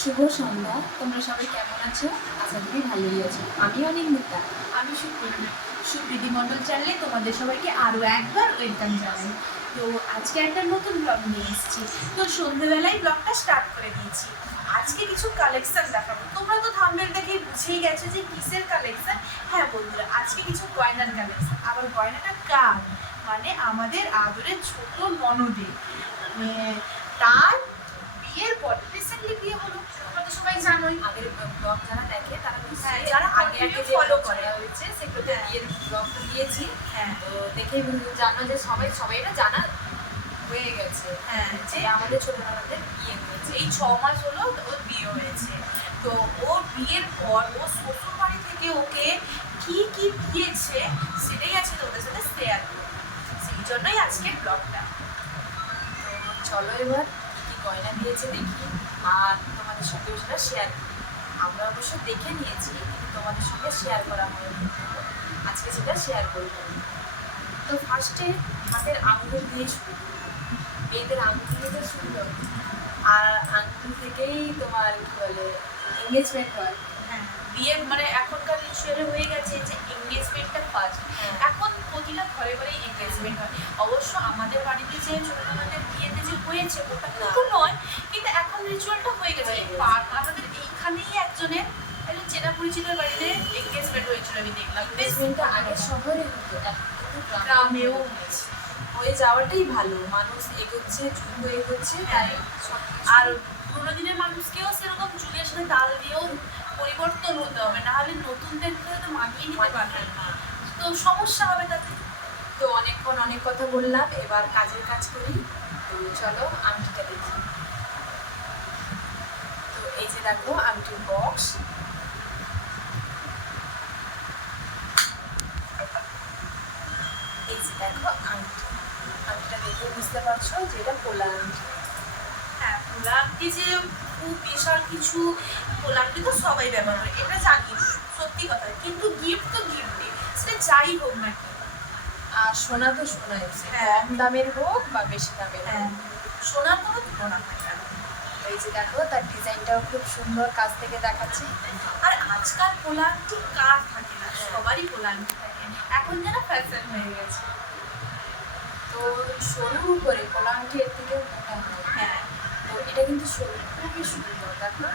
শুভ সন্ধ্যা। তোমরা সবাই কেমন আছো? আশা করি ভালোই আছো। আমি অনিন্দিতা। আমি সুপ্রীতি সুপ্রীতি মণ্ডল চ্যানেলে তোমাদের সবাইকে আরও একবার ওয়েলকাম জানাই। তো আজকে একটা নতুন ব্লগ নিয়ে এসেছি। তো সন্ধ্যেবেলায় ব্লগটা স্টার্ট করে দিয়েছি। আজকে কিছু কালেকশন দেখাবো। তোমরা তো থাম্বেল দেখে বুঝেই গেছো যে কিসের কালেকশন হ্যাঁ বন্ধুরা, আজকে কিছু গয়নার কালেকশন আবার গয়নাটা কার? মানে আমাদের আদরের ছোট ননদের মানে তার বিয়ের পর রিসেন্টলি বিয়ে হলো। সবাই জানোই আগের ব্লগ যারা দেখে তারা হ্যাঁ, যারা আগে আগে যে follow করে। হয়েছে সেগুলোতে হ্যাঁ। বিয়ের ব্লগটা দিয়েছি। হ্যাঁ। তো বুঝ- জানো যে সবাই সবাই এটা জানা হয়ে গেছে হ্যাঁ যে আমাদের ছোট ননদের বিয়ে হয়েছে। এই ছ মাস হলো ওর বিয়ে হয়েছে। তো ওর বিয়ের পর ও শ্বশুর বাড়ি থেকে ওকে কি কি দিয়েছে সেটাই আছে তোমাদের সাথে শেয়ার করব। সেই জন্যই আজকের ব্লগটা তো চলো এবার কি কি গয়না দিয়েছে দেখি। আর তোমাদের সঙ্গে সেটা শেয়ার করি। আমরা অবশ্য দেখে নিয়েছি কিন্তু তোমাদের সঙ্গে শেয়ার করা হয়নি। আজকে সেটা শেয়ার করব। তো ফার্স্টে হাতের আঙুল দিয়ে শুরু মেয়েদের আঙুল দিয়ে সুন্দর আর আঙুল থেকেই তোমার কি বলে এঙ্গেজমেন্ট হয়। হ্যাঁ। বিয়ে মানে এখনকার রিচুয়ালে হয়ে গেছে যে এঙ্গেজমেন্টটা ফার্স্ট হ্যাঁ। এখন প্রতিটা ঘরে ঘরে এঙ্গেজমেন্ট হয়। অবশ্য আমাদের বাড়িতে যে ছোট আমাদের বিয়েতে যে হয়েছে ওটা কিন্তু নয় রিচুয়ালটা হয়ে গেছে। পাড়- আমাদের এইখানেই একজনের একজন চেনা পরিচিতের বাড়িতে এঙ্গেজমেন্ট হয়েছিল আমি দেখলাম। এঙ্গেজমেন্টটা আগে শহরে হতো গ্রামেও হয়েছে। হয়ে যাওয়াটাই ভালো মানুষ এগোচ্ছে যুগ এগোচ্ছে তাই আর পুরোনো দিনের মানুষকেও সেরকম যুগের সাথে তাল দিয়েও পরিবর্তন হতে হবে না হলে নতুনদেরকে তো মানিয়ে নিতে পারবে না। তো সমস্যা হবে তাতে। তো অনেকক্ষণ অনেক কথা বললাম এবার কাজের কাজ করি। তো চলো আংটিটা দেখি দেখো আংটির বক্স এই যে দেখো আংটি। আংটিটা দেখে বুঝতে পারছ যে এটা পোলা আংটি। হ্যাঁ পোলাপটি যে খুব বিশাল কিছু পোলাপটি তো সবাই ব্যবহার করে। এটা জানি সত্যি কথা। কিন্তু গিফট তো গিফটই সেটা যাই হোক না কি আর সোনা তো সোনাই। হ্যাঁ। কম দামের হোক বা বেশি দামের হ্যাঁ। সোনার কোনো তুলনা হয় না। যে দেখো, তার ডিজাইনটাও খুব সুন্দর, কাছ থেকে দেখাচ্ছি। আর আজকাল পোলাপটি কার থাকে না? সবারই পোলাপটি থাকে। এখন যেন ফ্যাশন হয়ে গেছে। তো সরু করে পোলা আংটি এর থেকে হয় তো এটা কিন্তু সরু, খুবই সুন্দর। দেখো,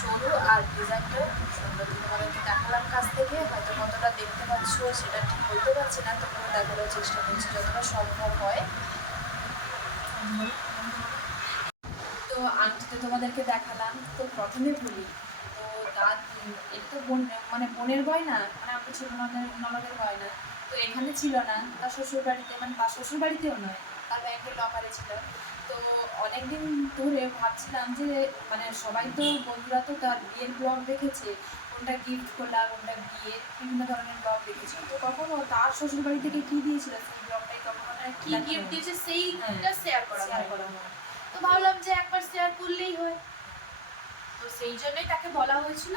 সরু আর ডিজাইনটাও খুব সুন্দর। তোমাদেরকে দেখালাম কাছ থেকে, হয়তো কতটা দেখতে পাচ্ছ, সেটা ঠিক বলতে পারছি না, তবুও দেখানোর চেষ্টা করছি, যতটা সম্ভব হয়। তো আংটিতে তোমাদেরকে দেখালাম। তো প্রথমে বলি তো তার উম, এটা তো বোন মানে বোনের গয়না মানে আমরা ছোট ননদের ননদের গয়না তো এখানে ছিল না তার শ্বশুর বাড়িতে মানে তার শ্বশুর বাড়িতেও নয় তার ব্যাংকের লকারে ছিল। তো অনেকদিন ধরে ভাবছিলাম যে মানে সবাই তো বন্ধুরা তো তার বিয়ের ব্লগ দেখেছে কোনটা গিফট করলা কোনটা বিয়ে বিভিন্ন ধরনের ব্লগ দেখেছে। তো কখনো তার শ্বশুর বাড়ি থেকে কি দিয়েছিল সেই ব্লগটাই কখনো কি গিফট দিয়েছে সেইটা শেয়ার করা শেয়ার করা হয় তো ভাবলাম যে একবার শেয়ার করলেই হয়। তো সেই জন্যই তাকে বলা হয়েছিল।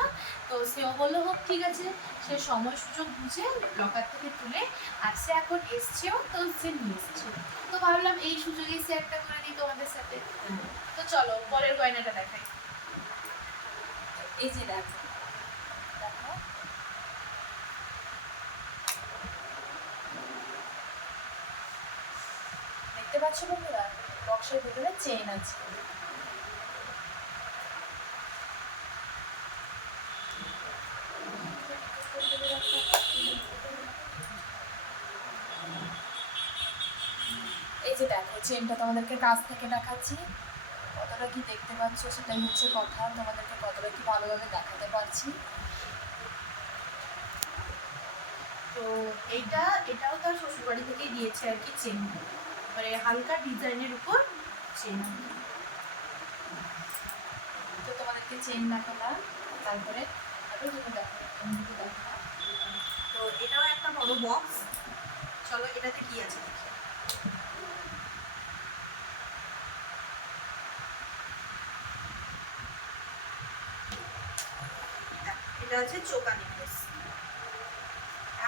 তো সেও বলল, হোক, ঠিক আছে। সে সময় সুযোগ বুঝে লকার থেকে তুলে আর সে এখন এসছেও, তো সে নিয়ে এসছে। তো ভাবলাম এই সুযোগেই শেয়ারটা করে দিই তোমাদের সাথে। তো চলো, পরের গয়নাটা দেখাই। এই যে দেখো। দেখতে পাচ্ছ বন্ধুরা? বক্সের ভিতরে চেন আছে। এই যে দেখো চেনটা তোমাদেরকে কাছ থেকে দেখাচ্ছি। কতটা কি দেখতে পাচ্ছ সেটাই হচ্ছে কথা। তোমাদেরকে কতটা কি ভালোভাবে দেখাতে পারছি। তো এইটা, এটাও তার শ্বশুরবাড়ি থেকেই দিয়েছে আর কি চেন মানে হালকা ডিজাইনের উপর চেন তো তোমাদেরকে চেন দেখালাম, তারপরে আরও কিছু দেখো তো এটাও একটা বড় বক্স চলো, এটাতে কি আছে এটা আছে চোকা নেকলেস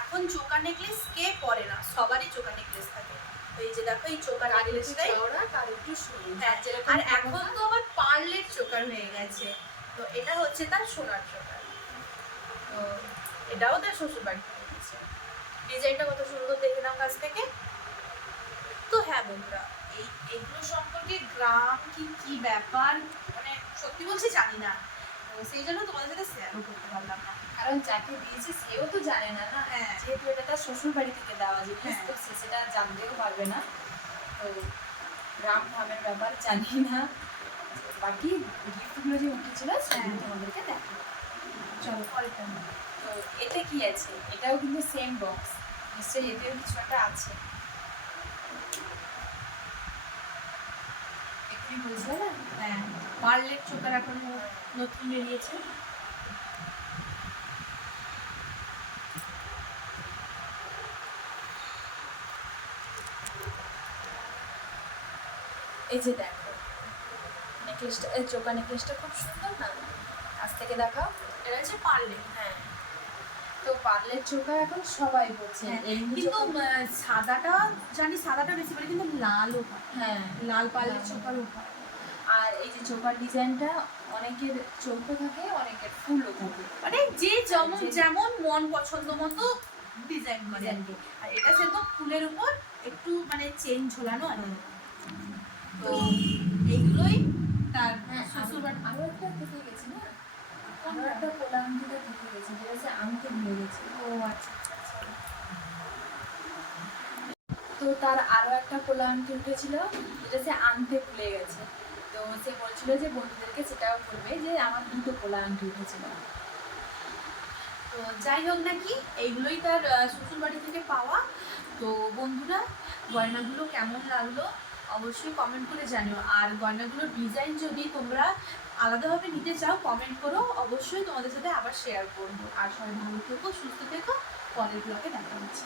এখন চোকা নেকলেস কে পরে না, সবারই চোকা নেকলেস থাকে। এই যে দেখো এই চোকা আর একটু নেকলেসটাই চওড়া আর একটু হ্যাঁ আর এখন তো আবার পার্লের চোকার হয়ে গেছে। তো এটা হচ্ছে তার সোনার চোকার। তো এটাও তার শ্বশুর ডিজাইনটা কত সুন্দর দেখে নাও কাছ থেকে। তো হ্যাঁ বন্ধুরা এই এগুলো সম্পর্কে গ্রাম কি কি ব্যাপার মানে সত্যি বলছি জানি না। সেই জন্য তোমাদের সাথে শেয়ারও করতে পারলাম না। কারণ যাকে দিয়েছে সেও তো জানে না না। যেহেতু এটা তার শ্বশুর বাড়ি থেকে দেওয়া জিনিস। তো সে সেটা জানতেও পারবে না। তো গ্রাম গ্রামের ব্যাপার জানি না। বাকি গিফটগুলো যে উঠেছিল সেগুলো হ্যাঁ। তোমাদেরকে দেখো চলো পরেরটা তো এতে কি আছে? এটাও কিন্তু সেম বক্স নিশ্চয়ই এতেও কিছু একটা আছে। এক্ষুনি না? হ্যাঁ পার্লের চোকার এখন নতুন বেরিয়েছে এই যে দেখো নেকলেসটা এই চোকা নেকলেসটা খুব সুন্দর না? কাছ থেকে দেখাও। এটা হচ্ছে পার্লে হ্যাঁ। তো পার্লের চোখা এখন সবাই বলছে হ্যাঁ, কিন্তু সাদাটা জানি সাদাটা বেশি করে কিন্তু লালও হয়। হ্যাঁ লাল পার্লের। চোকারও হয়। আর এই যে চোখার ডিজাইনটা অনেকের চোখও থাকে অনেকের ফুলও থাকে। মানে যে যেমন যেমন মন পছন্দ মতো ডিজাইন করে। আর এটা সেরকম ফুলের উপর একটু মানে চেন ঝোলানো আর কি। তো এইগুলোই তার হ্যাঁ শ্বশুর বাড়ি আরও একটা থেকে গেছে না? আরও একটা আংটিটা থেকে গেছে যেটা হচ্ছে আংটি ভুলে গেছে। ও আচ্ছা আচ্ছা, আচ্ছা। তো তার আরও একটা পোলা আংটি উঠেছিল যেটা সে আনতে ভুলে গেছে। তো সে বলছিল যে বন্ধুদেরকে সেটাও বলবে যে আমার দুটো পোলা আংটি উঠেছিল তো যাই হোক নাকি এইগুলোই তার আহ, শ্বশুর বাড়ি থেকে পাওয়া। তো বন্ধুরা গয়নাগুলো কেমন লাগল? অবশ্যই কমেন্ট করে জানিও। আর গয়নাগুলোর ডিজাইন যদি তোমরা আলাদাভাবে নিতে চাও কমেন্ট করো। অবশ্যই তোমাদের সাথে আবার শেয়ার করব। আর সবাই ভালো থেকো, সুস্থ থেকো। পরের ব্লগে দেখা হচ্ছে।